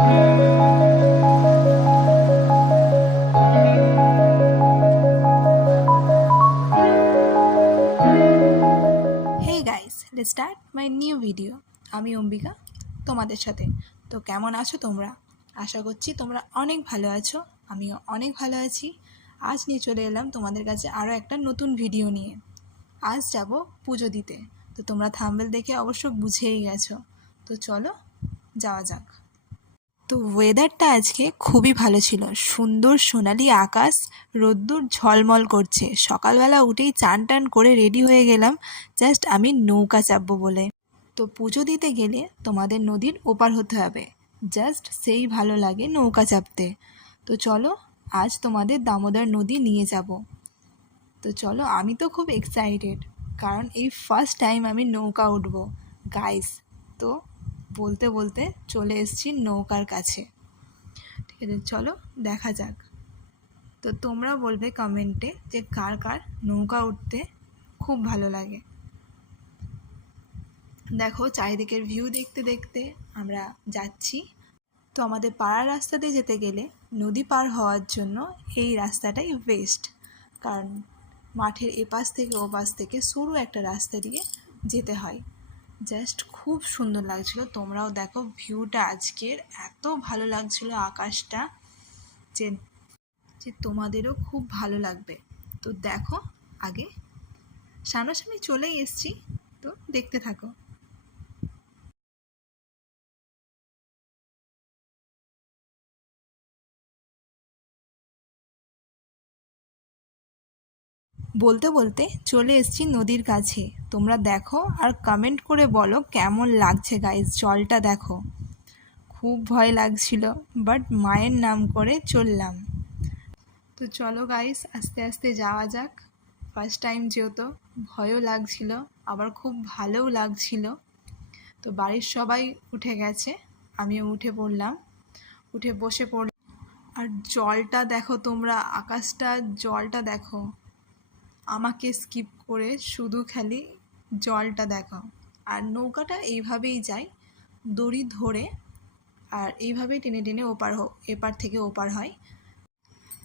Hey guys, let's start my new video. আমি অম্বিকা তোমাদের সাথে। তো কেমন আছো তোমরা? আশা করছি তোমরা অনেক ভালো আছো, আমিও অনেক ভালো আছি। আজ নিয়ে চলে এলাম তোমাদের কাছে আরও একটা নতুন ভিডিও নিয়ে। আজ যাব পুজো দিতে। তো তোমরা থাম্বনেল দেখে অবশ্য বুঝেই গেছো। তো চলো যাওয়া যাক। তো ওয়েদারটা আজকে খুবই ভালো ছিল, সুন্দর সোনালি আকাশ, রোদ্দুর ঝলমল করছে। সকালবেলা উঠেই চান টান করে রেডি হয়ে গেলাম, জাস্ট আমি নৌকা চাপবো বলে। তো পুজো দিতে গেলে তোমাদের নদীর ওপার হতে হবে, জাস্ট সেই ভালো লাগে নৌকা চাপতে। তো চলো আজ তোমাদের দামোদর নদী নিয়ে যাব। তো চলো, আমি তো খুব এক্সাইটেড, কারণ এই ফার্স্ট টাইম আমি নৌকা উঠবো গাইস। তো বলতে বলতে চলে এসেছি নৌকার কাছে। ঠিক আছে, চলো দেখা যাক। তো তোমরা বলবে কমেন্টে যে কার কার নৌকা উঠতে খুব ভালো লাগে। দেখো চারিদিকের ভিউ দেখতে দেখতে আমরা যাচ্ছি। তো আমাদের পাড়ার রাস্তাতে যেতে গেলে নদী পার হওয়ার জন্য এই রাস্তাটাই বেস্ট, কারণ মাঠের এপাশ থেকে ওপাশ থেকে সরু একটা রাস্তা দিয়ে যেতে হয়। জাস্ট খুব সুন্দর লাগছিল। তোমরাও দেখো ভিউটা আজকের এত ভালো লাগছিল, আকাশটা যে যে তোমাদেরও খুব ভালো লাগবে। তো দেখো, আগে সামনাসামনি চলেই এসছি, তো দেখতে থাকো। বলতে বলতে চলে এসেছি নদীর কাছে। তোমরা দেখো আর কমেন্ট করে বলো কেমন লাগছে গাইস। জলটা দেখো, খুব ভয় লাগছিল, বাট মায়ের নাম করে চললাম। তো চলো গাইস, আস্তে আস্তে যাওয়া যাক। ফার্স্ট টাইম যেহেতু ভয়ও লাগছিল, আবার খুব ভালোও লাগছিল। তো বাড়ির সবাই উঠে গেছে, আমিও উঠে পড়লাম, উঠে বসে পড়লাম। আর জলটা দেখো তোমরা, আকাশটা, জলটা দেখো, আমাকে স্কিপ করে শুধু খালি জলটা দেখো। আর নৌকাটা এইভাবেই যায়, দড়ি ধরে, আর এইভাবেই টেনে টেনে এপার থেকে ওপার হয়।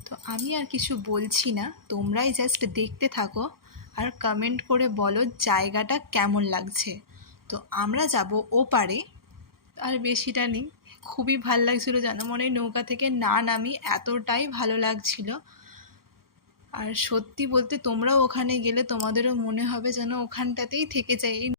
তো আমি আর কিছু বলছি না, তোমরাই জাস্ট দেখতে থাকো আর কমেন্ট করে বলো জায়গাটা কেমন লাগছে। তো আমরা যাব ওপারে, আর বেশিটা নেই। খুবই ভালো লাগছিলো, যেন মনে হয় নৌকা থেকে না নামি, এতটাই ভালো লাগছিল। আর সত্যি বলতে তোমরাও ওখানে গেলে তোমাদেরও মনে হবে যেন ওখানটাতেই থেকে যাই।